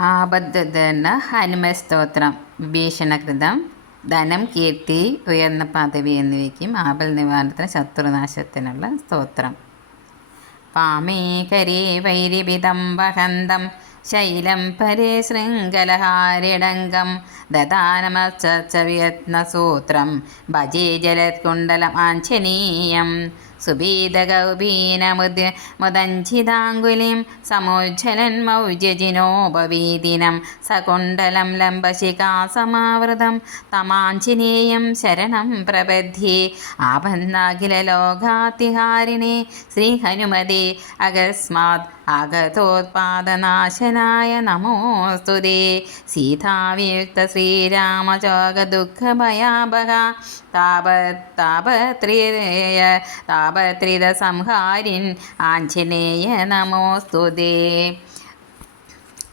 ആബദ്ധന ഹനുമസ്തോത്രം വിഭീഷണകൃതം. ധനം കീർത്തി ഉയർന്ന പദവി എന്നിവയ്ക്കും ആപൽ നിവാരണത്തിന് ശത്രുനാശത്തിനുള്ള സ്തോത്രം. പാമേകരേ വൈരിവിധം വഹന്തം. ശൈലം പരേ ശൃംഖലഹാരിടങ്കം ദദാനമച്ചവിയത്നസൂത്രം ഭജേ ജലത്കുണ്ടലം ആഞ്ജനീയം. സുബീതഗൗബീനമുദ് മുദഞ്ചിതാങ്കുലിം സമോജ്ജലൻ മൗജജിനോപവീതിനം സകുണ്ടലം ലംബശികാസമാവൃതം തമാഞ്ജനേയം ശരണം പ്രബध्ये ആപന്നാഖിലലോകാതിഹാരിണേ ശ്രീഹനുമതി അകസ്മാത് ആഗതോത്പാദനാശനായ നമോസ്തുതേ സീതാവിയുക്ത ശ്രീരാമചോഗദുഃഖഭയാപഹ താപ താപത്രിയ താപത്രിത സംഹാരിൻ ആഞ്ജനേയ നമോസ്തുതേ.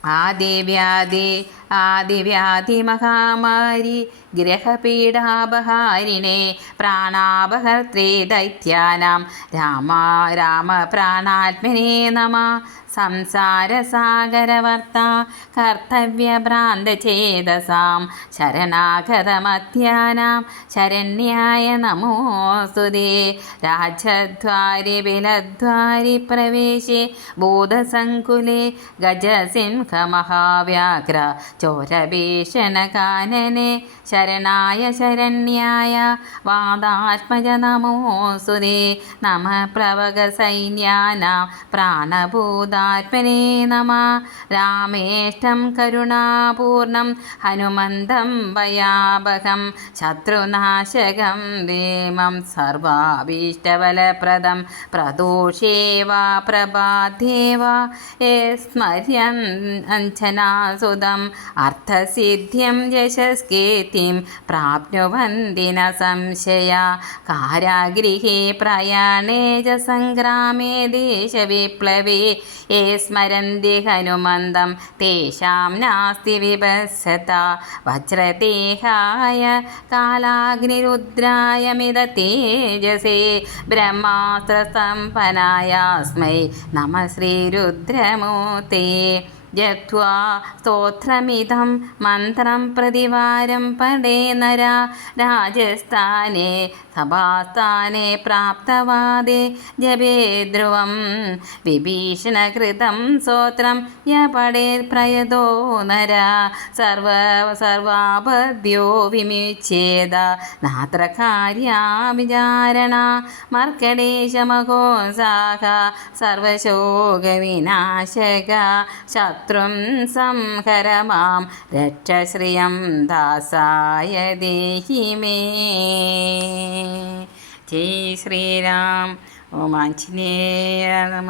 ആദിവ്യാധി ആദിവ്യാധി മഹാമാരി ഗ്രഹപീഡാപഹാരിണേ പ്രാണാപഹർത്രേ ദൈത്യാനാം. രാമ രാമപ്രാണാത്മനേ നമ. സംസാരസാഗരവർത്ത കർത്തവ്യഭ്രാന്തചേതസാം. ശരണാഗതമധ്യാനാം. ശരണ്യായ നമോസ്തുതേ രാജദ്വാരി ബിലദ്വാരി പ്രവേശേ. ബോധസങ്കുലേ ഗജസിംഹമഹാവ്യാഘ്ര ചോരഭീഷണകാനനെ ശരണായ ശരണ്യായ വാദാത്മജ നമോസുതേ നമ പ്ലവക സൈന്യാനാം പ്രാണഭൂതാത്മനേ നമ. രാമേഷ്ടം കരുണാപൂർണം ഹനുമന്തം വയാപകം ശത്രുനാശകം ഭീമം സർവാഭീഷ്ടവലപ്രദം പ്രദോഷേവാ പ്രഭാദേവ. സ്മര്യൻ അഞ്ജനാസുതം അർത്ഥസിദ്ധ്യം യശസ്കീർത്തിം പ്രാപ്നുവന്തി ന സംശയ. കാരാഗൃഹേ പ്രയാണേ ച സംഗ്രാമേ ദേശവിപ്ലവേ. യേ സ്മരന്തി ഹനുമന്തം തേഷാം നാസ്തി വിഭസത വജ്രദേഹായ കാലാഗ്നിരുദ്രായമിത തേജസേ. ബ്രഹ്മാസ്ത്രസ്തംഭനായാസ്മൈ നമ ശ്രീരുദ്രമൂർത്തേ ജഗ്ധ്വാ സ്തോത്രമിതം മന്ത്രം പ്രതിവാരം പടേ നര. രാജസ്ഥാനെ സഭാസ്ഥാനെ പ്രാപ്തവാദേ. ജപേ ധ്രുവം വിഭീഷണകൃതം സ്തോത്രം യ പടേ പ്രയതോ നര. സർവ സർവാപദ്യോ വിമിച്ഛേദ. നാത്ര കാര്യാ വിചാരണ മർക്കടേശമഘോസാഹ സർവശോകവിനാശക. ശത്രും സംഹര മാം രക്ഷശ്രിയം ദാസായ ദേഹി മേ ശ്രീരാം. ഓം ആഞ്ജനേയ നമ.